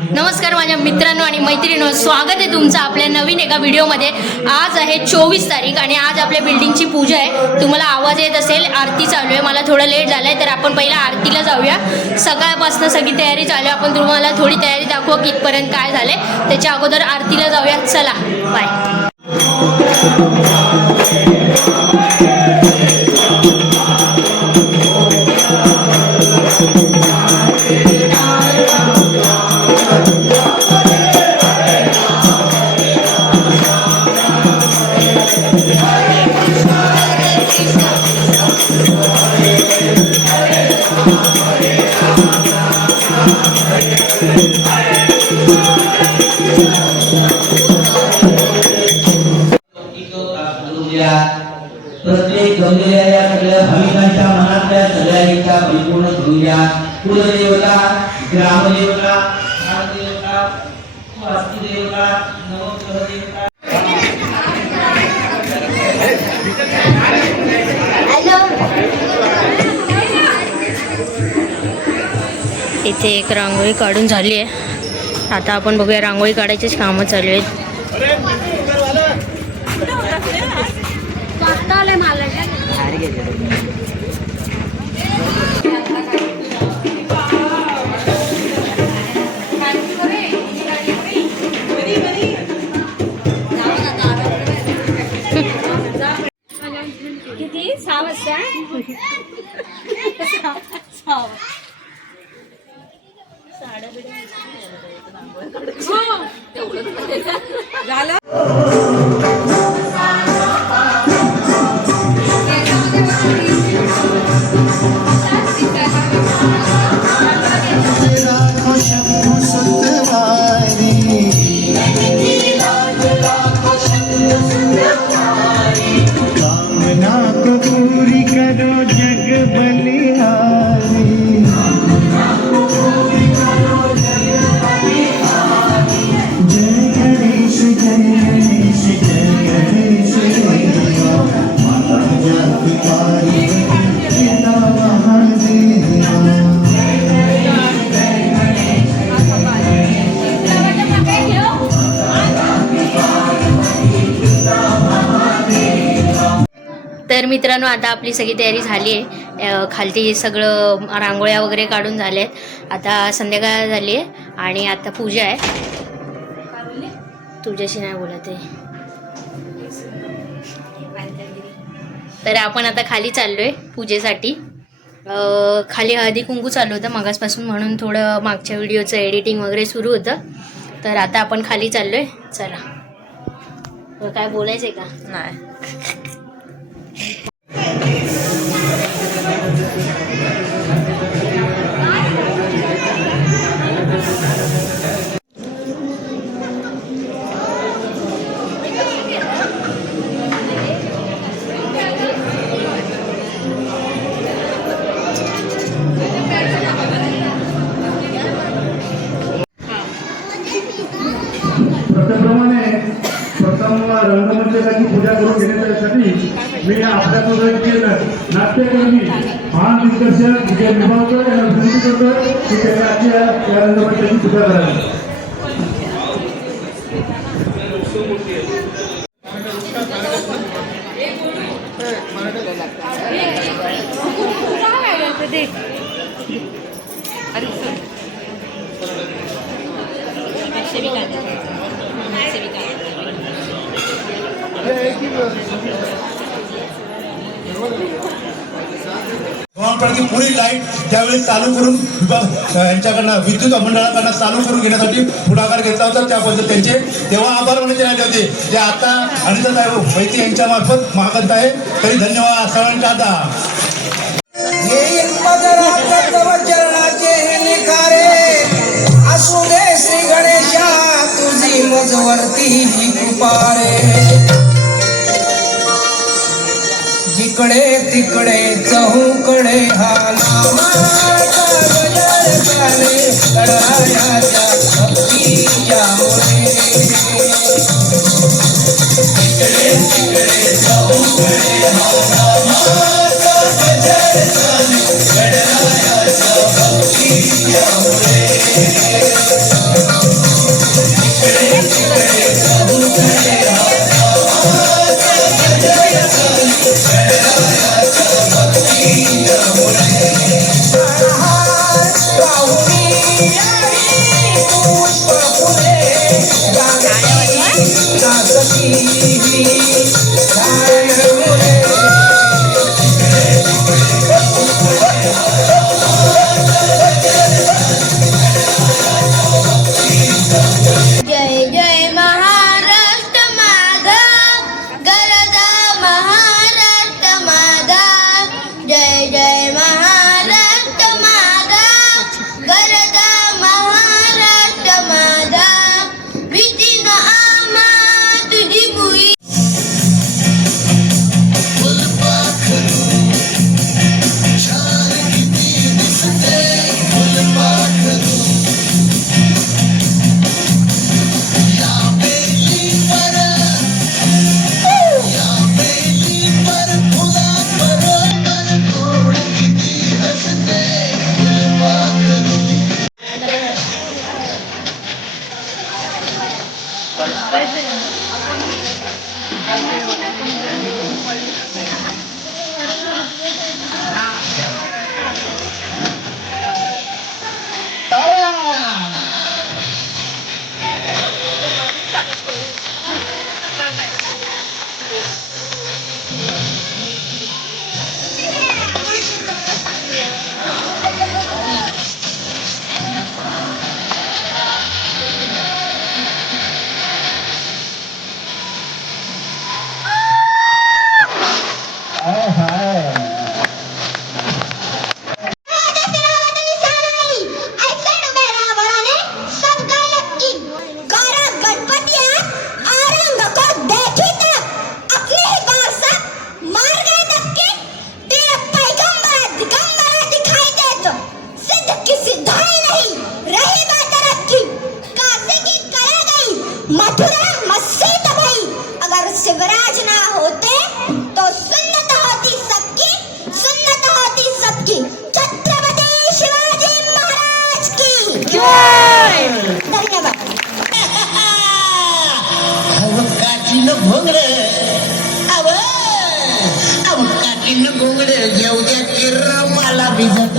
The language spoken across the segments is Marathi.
नमस्कार माझ्या मित्रांनो आणि मैत्रिणींनो, स्वागत आहे तुमचं आपल्या नवीन एका व्हिडिओमध्ये। आज आहे 24 तारीख आणि आज आपल्या बिल्डिंगची पूजा आहे। तुम्हाला आवाज येत असेल, आरती चालू आहे। मला थोडं लेट झालंय तर आपण पहिला आरतीला जाऊया। सकाळपासून सगळी तयारी चालू आहे। आपण तुम्हाला थोडी तयारी दाखवू कितपर्यंत काय झाले। त्याच्या अगोदर आरतीला जाऊया, चला बाय। प्रत्येक जमलेल्या या सगळ्या भाविकांच्या मनातल्या सगळ्या इच्छा परिपूर्ण करूया। कुलदेवता, ग्रामदेवता, देवता, वास्तुदेवता, नवग्रहदेवता। इथे एक रांगोळी काढून झाली आहे। आता आपण बघूया, रांगोळी काढायचीच कामं चालू आहेत। किती 6 वाजता झालं। तर मित्रांनो, आता आपली सगळी तयारी झाली आहे। खालती सगळं रांगोळ्या वगैरे काढून झाले आहेत। आता संध्याकाळ झाली आहे आणि आता पूजा आहे। तुझ्याशी नाही बोलत आहे। तर आपण आता खाली चाललोय पूजेसाठी। खाली हळदी कुंकू चालू होतं मगासपासून, म्हणून थोडं मागच्या व्हिडिओचं एडिटिंग वगैरे सुरू होतं। तर आता आपण खाली चाललोय, चला। काय बोलायचंय का? नाही। प्रथम रंगमंचाची पूजा करून घेण्यासाठी मी आपल्यासोबत नाट्यकर्मी महान दिग्दर्शक विजय निभावकर यांना विनंती करतो की त्यांनी आजच्या या रंगमंचाची पूजा करावी। की पुरी लाईट त्यावेळी चालू करून यांच्याकडनं विद्युत मंडळाकडनं चालू करून घेण्यासाठी पुढाकार घेतला होता। त्याबद्दल त्यांचे तेव्हा आभार मानले होते। ते आता अनिताताई मैत्री यांच्या मार्फत मागत आहे, तरी धन्यवाद सगळ्यांचा। आता असू दे श्री गणेशा तुझी मजवरती कृपा रे। जिकडे तिकडे चहूकडे हा नामाचा गजर चाले गणरायाच्या भक्तीच्या मुळे। जिकडे तिकडे चहूकडे हा नामाचा गजर चाले गणरायाच्या भक्तीच्या मुळे। मथुरा मस्जिद भाई अगर शिवराज ना होते तो सुन्नत होती सबकी, सुन्नत होती सबकी। छत्रपति शिवाजी महाराज की जय। धन्यवाद। काठीनं घोंगडे काठीनं घोंगडे घेऊ द्या की मला भिजत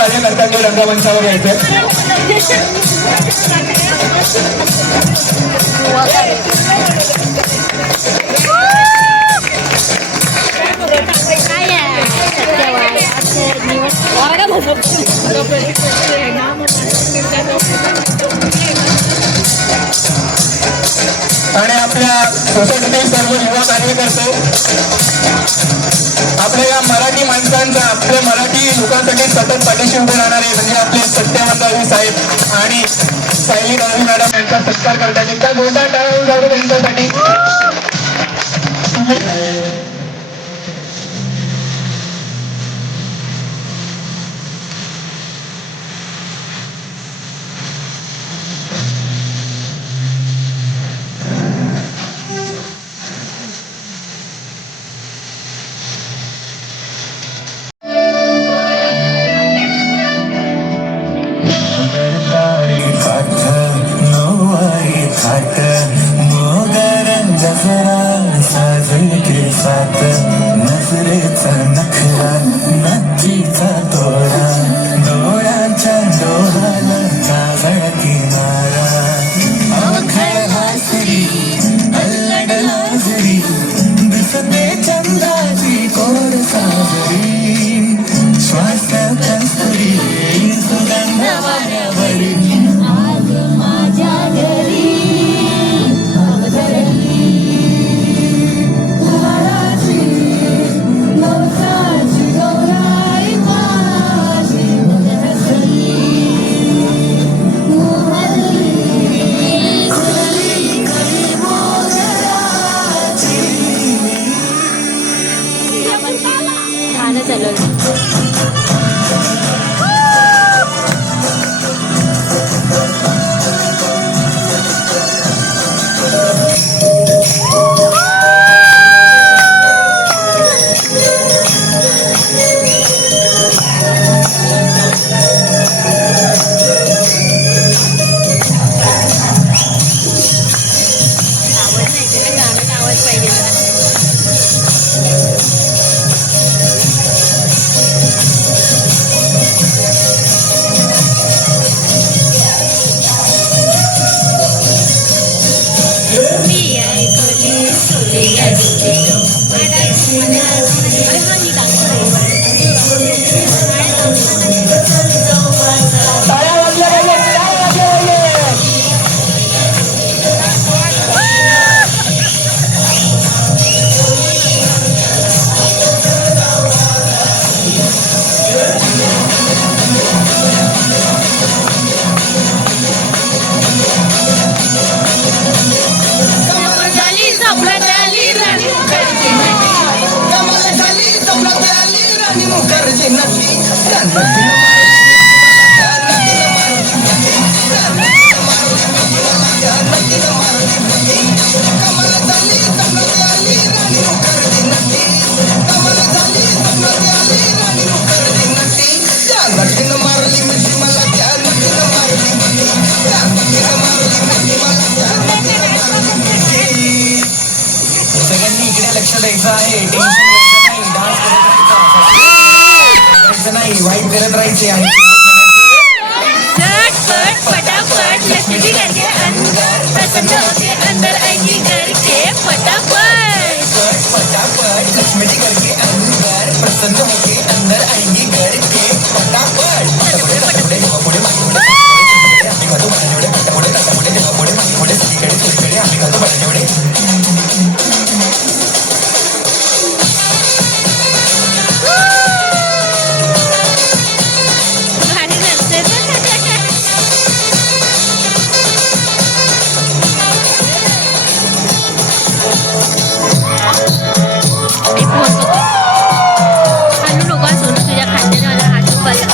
कार्यकर्त्यांनी रंगमंचावर यायचं. आणि आपल्या सोसायटीचे आपले सर्व युवा कार्यकर्ते आपल्या या मराठी माणसांचा आपल्या मराठी लोकांसाठी सतत पाठीशी उभे राहणारे म्हणजे आपले सत्यवंत दळवी साहेब आणि सायली दळवी मॅडम यांचा सत्कार करतात. एकदा जोरदार टाळ्या जाऊ त्यांच्यासाठी. नजरेचा नखरा नथीचा तोडा डोळ्यांच्या डोळ्याला काजळ किनारा अवघड हासरी अल्लड लाजरी दिसते चंदाची कोर साजरी श्वास कस्तुरी सुगंध वाऱ्यावरी आज माझ्या घरी गाणं चालू आवाज पाहिजे सगळ्यांनी इकडे लक्ष द्यायचं आहे. टेन्शन नाही, वाईट करत राहायचे आहे. झटपट फटाफट लक्ष्मी करके अंदर प्रसन्न होके अंदर आएगी करके फटाफट फटाफट लक्ष्मी करके अंदर प्रसन्न होके अंदर आएंगी करके फटाफट. पुढे मागे आम्ही घातो बटाटे पुढे मागे पुढे सगळीकडे आम्ही घातो बटाटे. भारी नसते खालू नको असो तुझ्या खांद्याने मला हात दुखायला.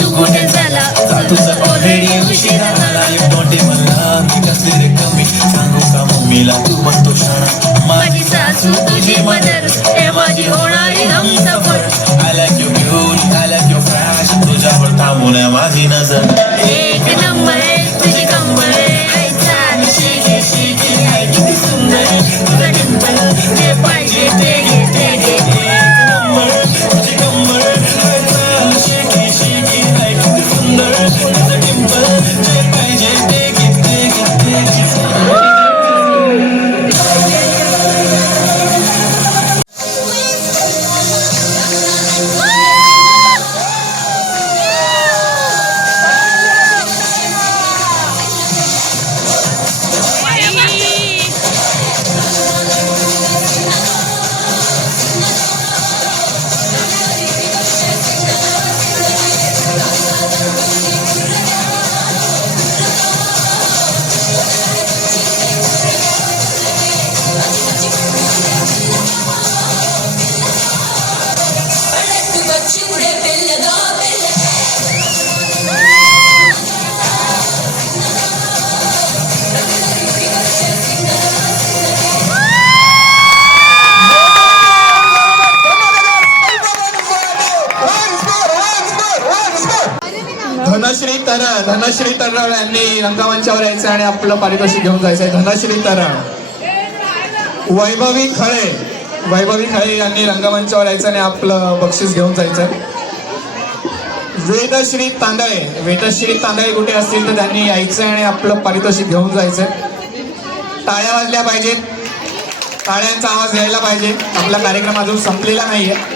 तू कुठे झाला ऑलरेडी उशिरा झाला. माझी सासू तुझी मदर हे माझी होणारी हमसफर. तुझ्यावर थांबून माझी नजर एक नंबर तुझी कंबर छान शिके शिके आहे किती सुंदर तुझा डिंपल जे पाहिजे ते घे ते घे. तुझी कंबर शेकी शेकी आहे किती सुंदर तुझं डिंपल जे पाहिजे ते घे. तर धनश्री तरळ यांनी रंगमंचावर यायचं आणि आपलं पारितोषिक घेऊन जायचंय. धनश्री तरळ. वैभवी खळे यांनी रंगमंचावर यायचं आणि आपलं बक्षीस घेऊन जायचं. वेदश्री तांदळे कुठे असतील तर त्यांनी यायचं आणि आपलं पारितोषिक घेऊन जायचं. टाळ्या वाजल्या पाहिजेत, टाळ्यांचा आवाज यायला पाहिजे. आपला कार्यक्रम अजून संपलेला नाहीये.